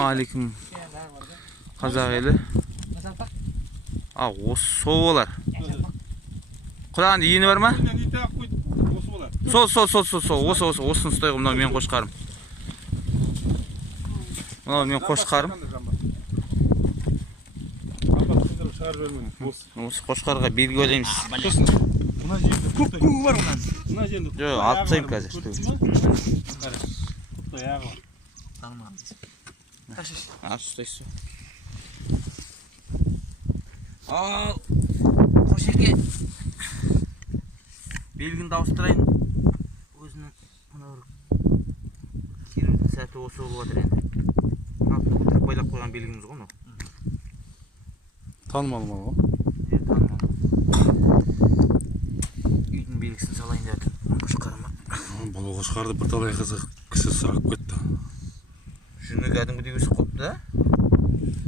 Ассалаумағалейкум. Қазақ елі. Осы сол болар. Құдағында ені бар ма? Сол. Осын ұстайғы, мынау мен қошқарым. Мынау мен қошқарым. Осы қошқарға белгі ойлаймыз. Көк бар онан. Жоқ, алып тастайым қазір. Ұстайсыз. Ал, Қошеке. Белгінді ауыстырайын. Өзінің керудің сәті осы болып жатыр енді. Отырып байлап қойған белгіміз ғой. Танымалы ма ғой? Танымалы. Үйдің белгісін салайын деп жатыр. Қошқарыма. Бұл қошқарды бірталай кісі сұрап кетті. Жүні кәдімгідей өсіп қойыпты да?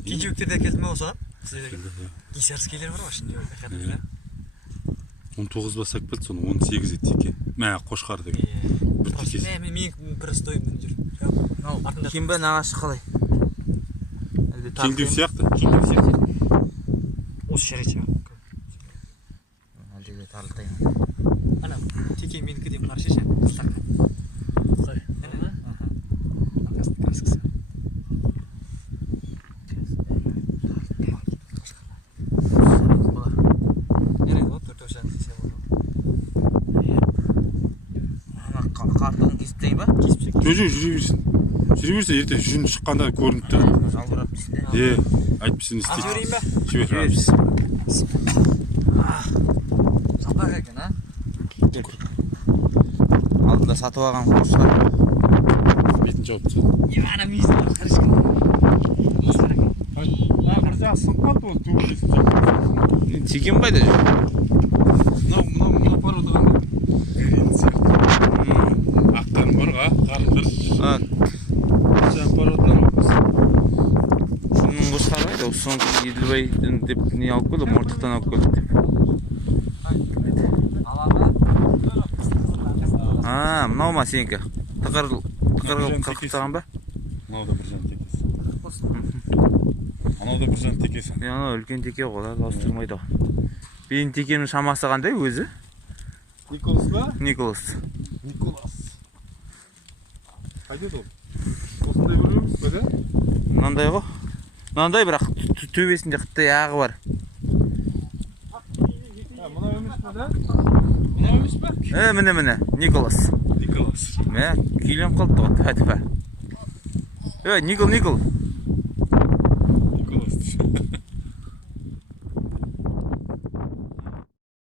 Кенжебектерде келді ме осы? Гисярскейлер бар ма ішінде? 19 басақ келді, соны 18 теке. Мә, қошқар деген. Бір текесі. Мен бір стойымдан жүр. Кем бә нағашы қалай? Кеңдеу сияқты. Осы шәрет шыға. Әлдеге тарылтайын. Ана, теке менікі дейм қаршы ше. Қой. Краскасы. Қартығын кесіптейін ба? Жүре берсе, ерте жүн шыққанда көрініп тұрады. Жалбырап дейсің. Айтпысын істейді. Жіберейін ба? Жіберейін. Сапақ екен, а? Алдында сатып алған қошқар. Бетін жауып түседі. Ана мүйізді қарышқын. Қаржа сынқат ол төбелесін жауып. Текем қайда жүр? Мына порода қандай? Ақтарым барға, қарындар. Жаң породалар өкіз. Шының қошқар қайда? Соңғы Еділбай деп не алып келді, мортықтан алып келді деп. Мынау ма сенікі? Тықырғылып қырқықтаған ба? Мынау да бір жан текесі. Анау да бір жан текесі. Анау үлкен теке ғой, ауыстырмайды. Бейін текенің шамасы қандай өзі? Николас ба? Николас. Қайдеді ол? Осындай көргенбіз бе, да? Мынандай ғой. Мынандай бірақ төбесінде қыттай ағы бар. Мынау емес па, да? Мынау емес па? Міне, Николас. Мә, күйлен қалды ғой, тәтіпә. Никол. Николас.